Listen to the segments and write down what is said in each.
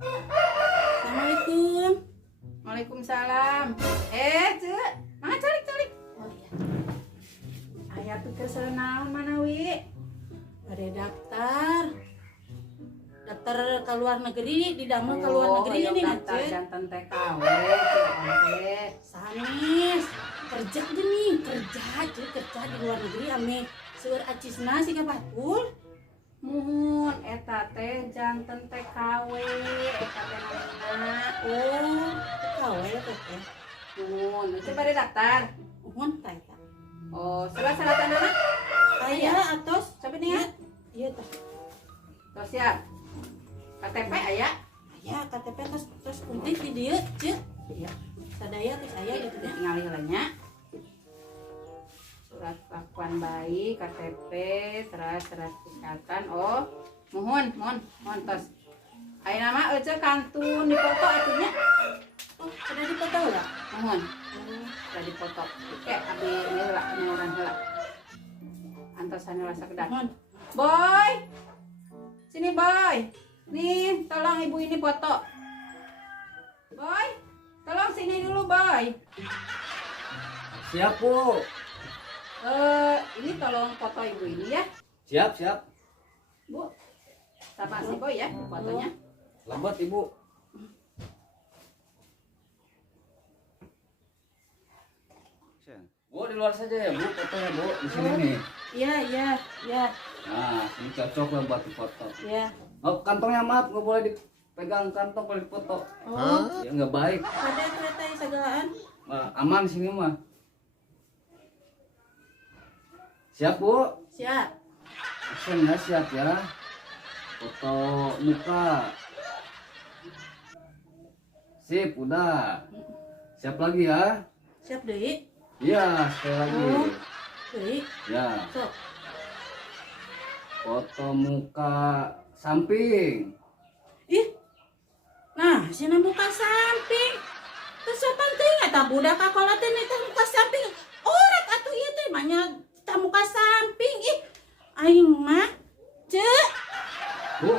Assalamualaikum. Waalaikumsalam. Cek, mana calik. Oh iya. Aya tuh kesel naon Manawi? Ada daftar ke luar negeri, di damel ke luar negeri ini daftar ngecek. jantan TKW, cek. Sanis kerja gini, kerja di luar negeri ame seueur acisna sih kapatul. Muhun eta teh jantan TKW, eta teh namina. Oh, kawe ya teh. Muhun, itu pada daftar. Uhun tanya. Oh, surat-suratan anak? Aya atos, Coba nih ya. iya teh. Terus ya. KTP aya? Aya KTP tos kuntik di dieu, ceuk. Iya. Sadaya teh saya gitu nya. Tinggal heulanya. Surat kelakuan bayi, KTP, surat kesehatan. Oh, mohon tos. Aya nama euceuk kantun dipoto atunya. Oh, sudah dipoto ya? Mohon. Sudah dipoto. Oke, abi heula, neuran heula. Antosan heula sakedak. Mohon. Boy. Sini, Boy. Nih, tolong ibu ini foto. Boy, tolong sini dulu, Boy. Siap, Bu. Ini tolong foto ibu ini ya, Siap. Bu. Sama si Boy ya, fotonya. Lambat, Ibu. Bu, di luar saja ya, Bu. Fotonya, Bu. Di sini nih. Iya. Nah, ini cocok lah buat difoto. Iya. Oh, kantongnya maaf, nggak boleh dipegang kantong kalau difoto. Oh, Ya nggak baik. ada kereta sagalaan. Aman di sini mah. Siap, Bu. Siap. Action ya, siap ya. Foto muka. Sip, udah. Siap lagi ya. Siap deui. Iya, sekali lagi. Deui. Ya, Sok. foto muka samping. Ih. Nah, sina muka samping. Terus penting eta budak kakola teh eta muka samping. Orat atuh ieu teh mah nya tah muka samping. Ih. Aing mah ceuk. Bu,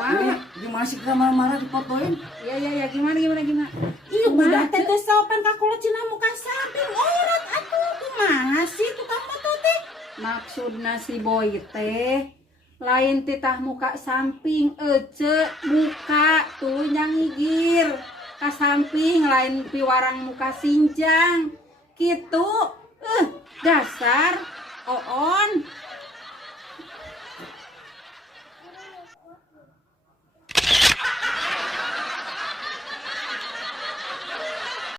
ini masih kita marah-marah difotoin. Iya, gimana? Ieu budak teh teh sopan kakola cenah muka samping. Orat atuh kumaha sih tukang foto teh? Maksudna si Boy teh lain titah muka samping, muka tuluy nyangigir ka samping lain piwarang muka sinjang gitu. Dasar oon